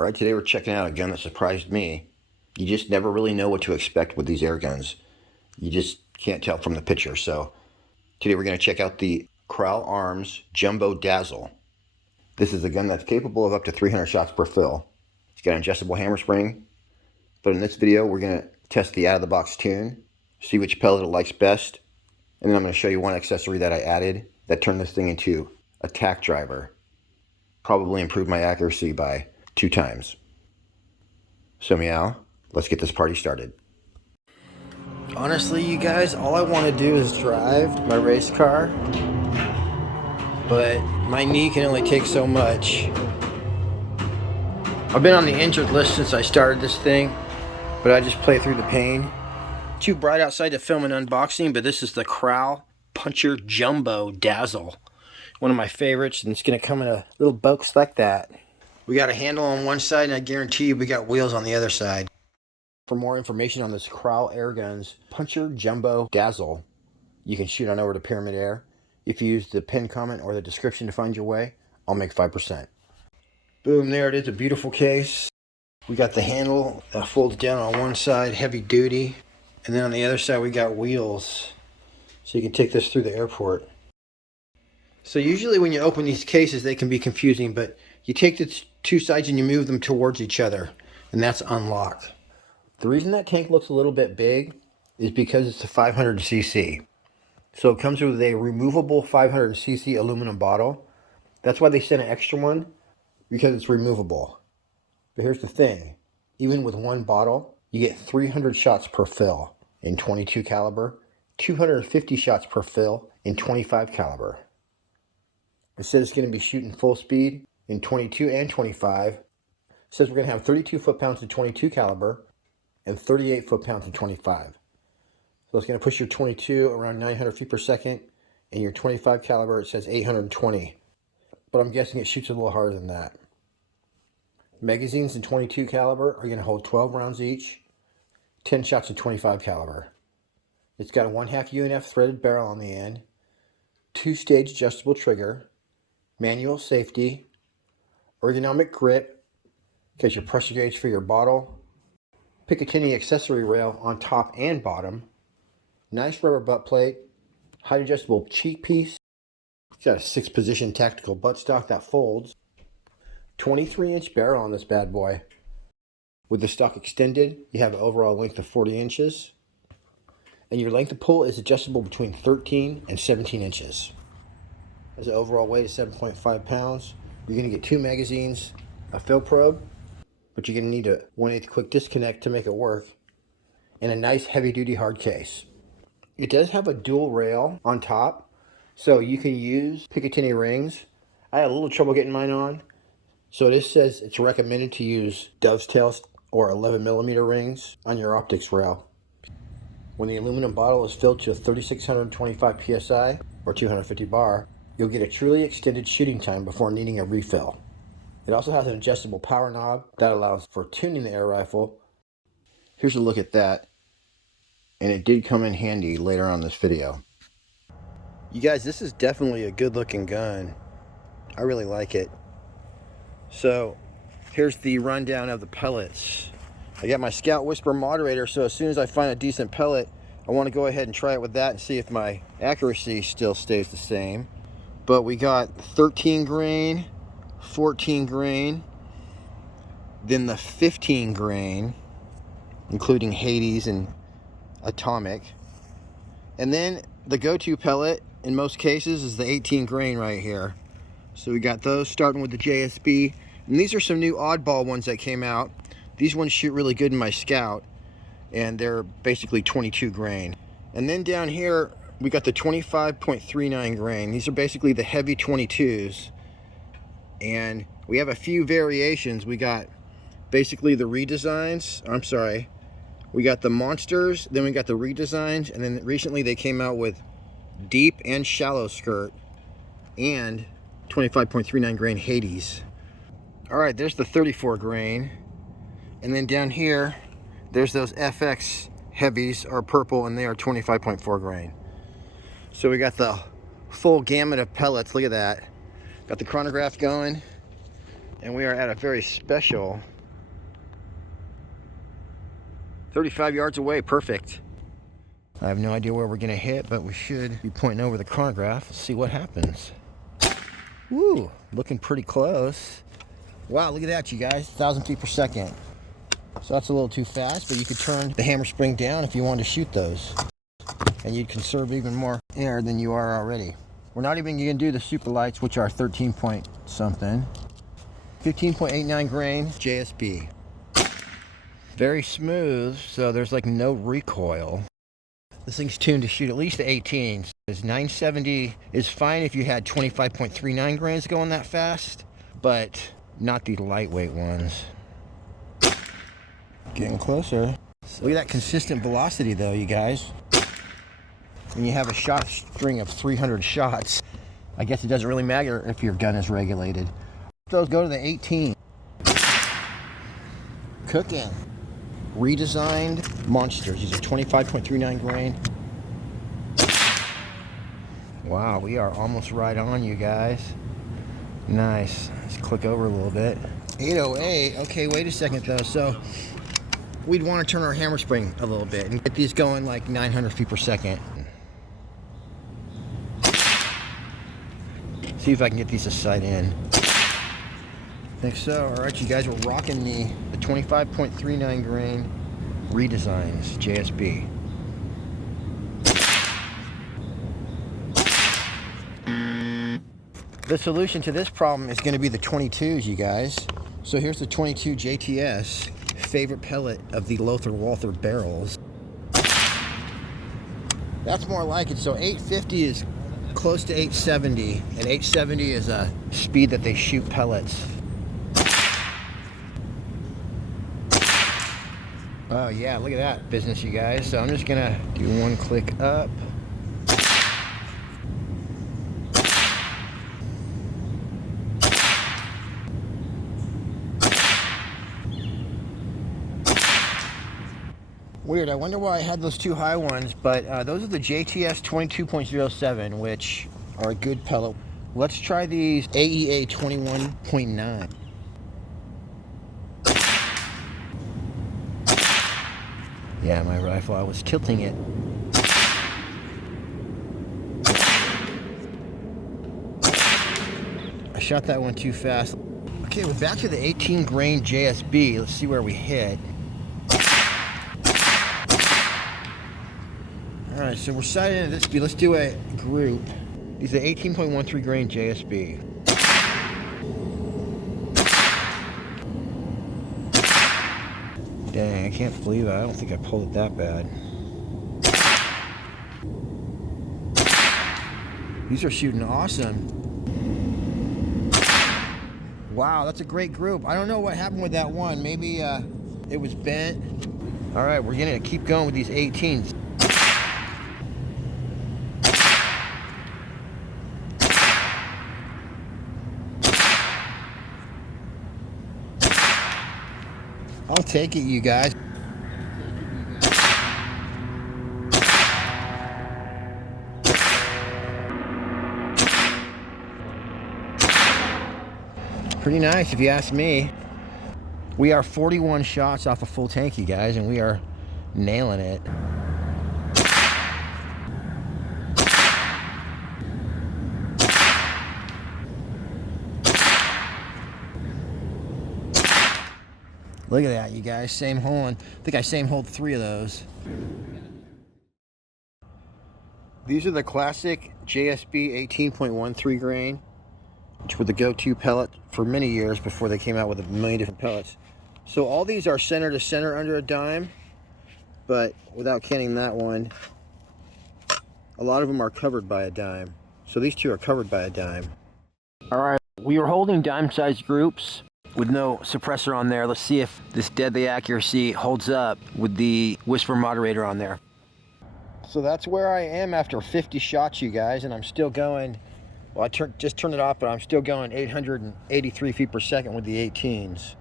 All right, today we're checking out a gun that surprised me. You just never really know what to expect with these air guns. You just can't tell from the picture. So today we're going to check out the Kral Arms Jumbo Dazzle. This is a gun that's capable of up to 300 shots per fill. It's got an adjustable hammer spring. But in this video, we're going to test the out-of-the-box tune, see which pellet it likes best, and then I'm going to show you one accessory that I added that turned this thing into a tack driver. Probably improved my accuracy by 2 times. So meow, let's get this party started. Honestly, you guys, all I want to do is drive my race car, but my knee can only take so much. I've been on the injured list since I started this thing, but I just play through the pain. Too bright outside to film an unboxing, but this is the Kral Puincher Jumbo Dazzle. One of my favorites, and it's going to come in a little box like that. We got a handle on one side, and I guarantee you we got wheels on the other side. For more information on this Kral Airguns Puincher Jumbo Dazzle, you can shoot on over to Pyramid Air. If you use the pinned comment or the description to find your way, I'll make 5%. Boom, there it is, a beautiful case. We got the handle that folds down on one side, heavy duty. And then on the other side we got wheels. So you can take this through the airport. So usually when you open these cases they can be confusing, but you take the two sides and you move them towards each other, and that's unlocked. The reason that tank looks a little bit big is because it's a 500cc. So it comes with a removable 500cc aluminum bottle. That's why they sent an extra one, because it's removable. But here's the thing, even with one bottle, you get 300 shots per fill in 22 caliber, 250 shots per fill in 25 caliber. It says it's going to be shooting full speed in 22 and 25. It says we're going to have 32 foot-pounds in 22 caliber and 38 foot-pounds in 25. So it's going to push your 22 around 900 feet per second, and your 25 caliber it says 820. But I'm guessing it shoots a little harder than that. Magazines in 22 caliber are going to hold 12 rounds each, 10 shots in 25 caliber. It's got a 1/2 UNF threaded barrel on the end, 2-stage adjustable trigger, manual safety, ergonomic grip, gets your pressure gauge for your bottle, Picatinny accessory rail on top and bottom, nice rubber butt plate, height adjustable cheek piece, it's got a 6-position tactical buttstock that folds, 23-inch barrel on this bad boy. With the stock extended, you have an overall length of 40 inches, and your length of pull is adjustable between 13 and 17 inches. Has an overall weight of 7.5 pounds. You're going to get 2 magazines, a fill probe, but you're going to need a 1/8 quick disconnect to make it work, and a nice heavy-duty hard case. It does have a dual rail on top, so you can use Picatinny rings. I had a little trouble getting mine on, so this says it's recommended to use dovetails or 11mm rings on your optics rail. When the aluminum bottle is filled to 3,625 psi or 250 bar, you'll get a truly extended shooting time before needing a refill. It also has an adjustable power knob that allows for tuning the air rifle. Here's a look at that, and it did come in handy later on in this video. You guys, this is definitely a good looking gun. I really like it. So here's the rundown of the pellets. I got my Scout Whisper moderator, so as soon as I find a decent pellet, I want to go ahead and try it with that and see if my accuracy still stays the same. But we got 13 grain, 14 grain, then the 15 grain, including Hades and Atomic. And then the go-to pellet in most cases is the 18 grain right here. So we got those starting with the JSB. And these are some new oddball ones that came out. These ones shoot really good in my Scout, and they're basically 22 grain. And then down here, we got the 25.39 grain. These are basically the heavy 22s. And we have a few variations. We got basically the redesigns. I'm sorry. We got the monsters, then we got the redesigns, and then recently they came out with deep and shallow skirt and 25.39 grain Hades. All right, there's the 34 grain. And then down here, there's those FX heavies are purple, and they are 25.4 grain. So we got the full gamut of pellets. Look at that. Got the chronograph going. And we are at a very special 35 yards away. Perfect. I have no idea where we're gonna hit, but we should be pointing over the chronograph. See what happens. Woo, looking pretty close. Wow, look at that, you guys, 1,000 feet per second. So that's a little too fast, but you could turn the hammer spring down if you wanted to shoot those. And you'd conserve even more air than you are already. We're not even gonna do the super lights, which are 13 point something. 15.89 grain JSB. Very smooth, so there's like no recoil. This thing's tuned to shoot at least the 18s. This 970 is fine if you had 25.39 grains going that fast, but not the lightweight ones. Getting closer. Look at that consistent velocity though, you guys. When you have a shot string of 300 shots, I guess it doesn't really matter if your gun is regulated. Those go to the 18. Cooking. Redesigned monsters. These are 25.39 grain. Wow, we are almost right on, you guys. Nice. Let's click over a little bit. 808. Okay, wait a second though. So we'd want to turn our hammer spring a little bit and get these going like 900 feet per second. See if I can get these to sight in. I think so. All right, you guys, we're rocking the 25.39 grain redesigns JSB. The solution to this problem is going to be the 22s, you guys. So here's the 22 JTS, favorite pellet of the Lothar Walther barrels. That's more like it. So 850 is close to 870, and 870 is a speed that they shoot pellets. Oh yeah, look at that business, you guys. So I'm just gonna do one click up. Weird, I wonder why I had those two high ones, but those are the JTS 22.07, which are a good pellet. Let's try these AEA 21.9. Yeah, my rifle, I was tilting it. I shot that one too fast. Okay, we're back to the 18 grain JSB. Let's see where we hit. All right, so we're sighted into this speed. Let's do a group. These are 18.13 grain JSB. Dang, I can't believe it. I don't think I pulled it that bad. These are shooting awesome. Wow, that's a great group. I don't know what happened with that one. Maybe it was bent. All right, we're gonna keep going with these 18s. I'll take it, you guys. Pretty nice if you ask me. We are 41 shots off a full tank, you guys, and we are nailing it. Look at that, you guys. Same hole. I think I same holed 3 of those. These are the classic JSB 18.13 grain, which were the go-to pellet for many years before they came out with a million different pellets. So all these are center to center under a dime, but without counting that one, a lot of them are covered by a dime. So these two are covered by a dime. All right, we were holding dime-sized groups with no suppressor on there. Let's see if this deadly accuracy holds up with the whisper moderator on there. So that's where I am after 50 shots, you guys, and I'm still going, well, I just turned it off, but I'm still going 883 feet per second with the 18s.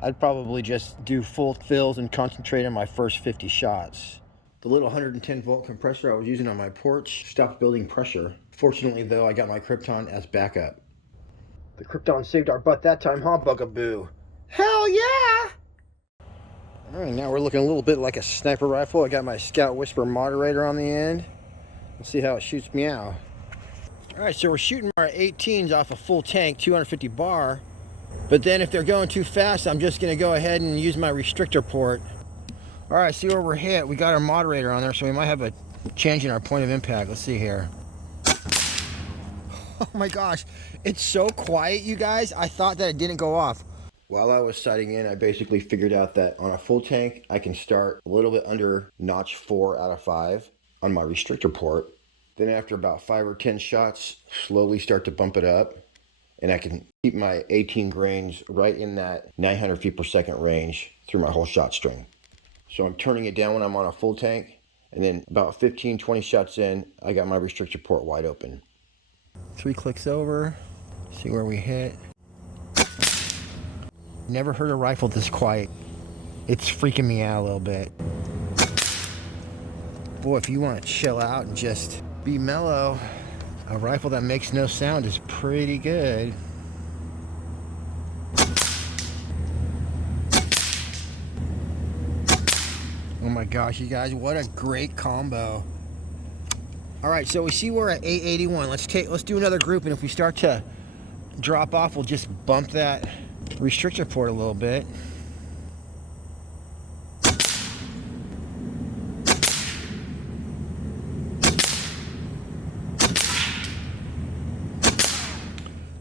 I'd probably just do full fills and concentrate on my first 50 shots. The little 110 volt compressor I was using on my porch stopped building pressure. Fortunately though, I got my Krypton as backup. The Krypton saved our butt that time, huh, Bugaboo? Hell yeah! Alright, now we're looking a little bit like a sniper rifle. I got my Scout Whisper moderator on the end. Let's see how it shoots me out. Alright, so we're shooting our 18s off a full tank, 250 bar. But then if they're going too fast, I'm just going to go ahead and use my restrictor port. Alright, see where we're hit. We got our moderator on there, so we might have a change in our point of impact. Let's see here. Oh my gosh, it's so quiet, you guys. I thought that it didn't go off. While I was sighting in, I basically figured out that on a full tank, I can start a little bit under notch 4 out of 5 on my restrictor port. Then after about 5 or 10 shots, slowly start to bump it up. And I can keep my 18 grains right in that 900 feet per second range through my whole shot string. So I'm turning it down when I'm on a full tank. And then about 15, 20 shots in, I got my restrictor port wide open. 3 clicks over, see where we hit. Never heard a rifle this quiet. It's freaking me out a little bit. Boy, if you want to chill out and just be mellow, a rifle that makes no sound is pretty good. Oh my gosh, you guys, what a great combo. All right, so we see we're at 881. Let's do another group, and if we start to drop off, we'll just bump that restrictor port a little bit.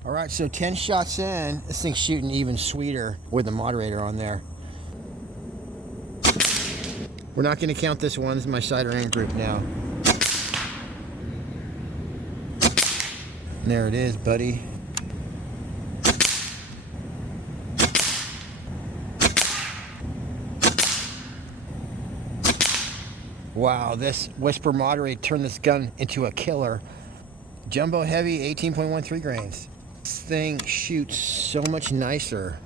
All right, so 10 shots in, this thing's shooting even sweeter with the moderator on there. We're not going to count this one. This is my sighter aim group now. There it is, buddy. Wow, this Whisper moderator turned this gun into a killer. Jumbo heavy, 18.13 grains. This thing shoots so much nicer.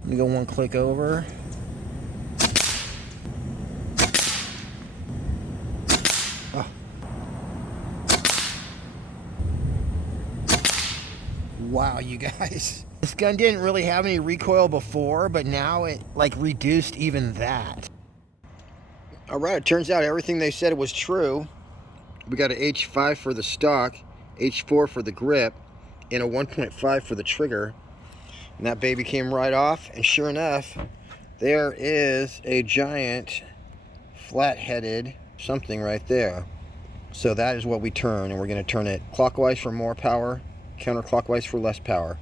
Let me go 1 click over. Oh. Wow, you guys. This gun didn't really have any recoil before, but now it like reduced even that. All right, it turns out everything they said was true. We got an H5 for the stock, H4 for the grip, and a 1.5 for the trigger. And that baby came right off, and sure enough, there is a giant flat-headed something right there. So that is what we turn, and we're going to turn it clockwise for more power, counterclockwise for less power.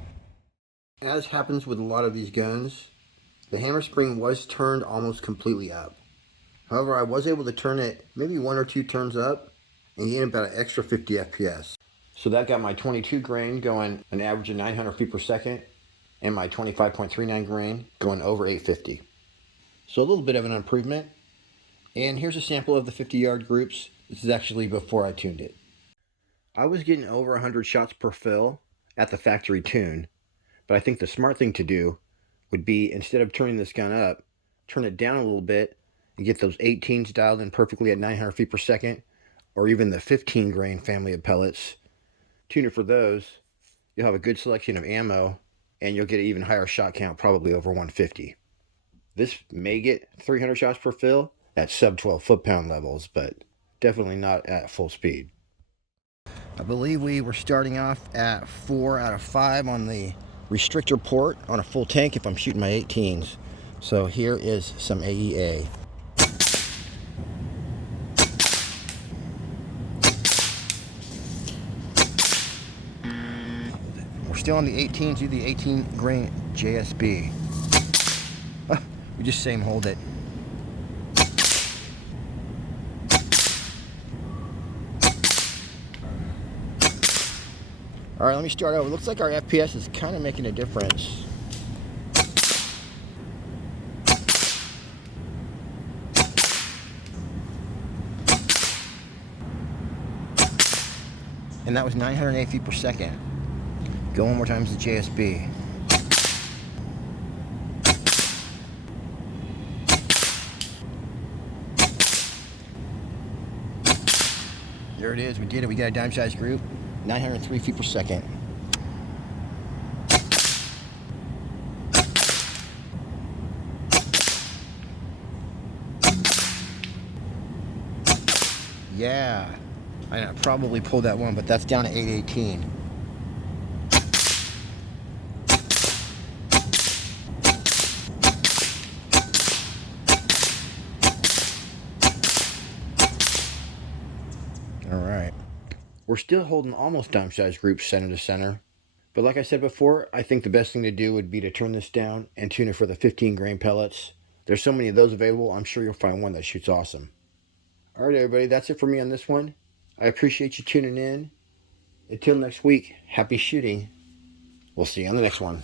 As happens with a lot of these guns, the hammer spring was turned almost completely up. However, I was able to turn it maybe 1 or 2 turns up and gain about an extra 50 FPS. So that got my 22 grain going an average of 900 feet per second and my 25.39 grain going over 850. So a little bit of an improvement. And here's a sample of the 50-yard groups. This is actually before I tuned it. I was getting over 100 shots per fill at the factory tune, but I think the smart thing to do would be, instead of turning this gun up, turn it down a little bit and get those 18s dialed in perfectly at 900 feet per second, or even the 15 grain family of pellets. Tune it for those. You'll have a good selection of ammo, and you'll get an even higher shot count, probably over 150. This may get 300 shots per fill at sub 12 foot-pound levels, but definitely not at full speed. I believe we were starting off at 4 out of 5 on the restrictor port on a full tank if I'm shooting my 18s. So here is some AEA. We're still on the 18s, do the 18 grain JSB. We just same hold it. All right, let me start over. It looks like our FPS is kind of making a difference. And that was 908 feet per second. Go one more time to the JSB. There it is, we did it. We got a dime size group, 903 feet per second. Yeah. I probably pulled that one, but that's down to 818. All right. We're still holding almost dime-sized groups center to center. But like I said before, I think the best thing to do would be to turn this down and tune it for the 15 grain pellets. There's so many of those available, I'm sure you'll find one that shoots awesome. All right, everybody, that's it for me on this one. I appreciate you tuning in. Until next week, happy shooting. We'll see you on the next one.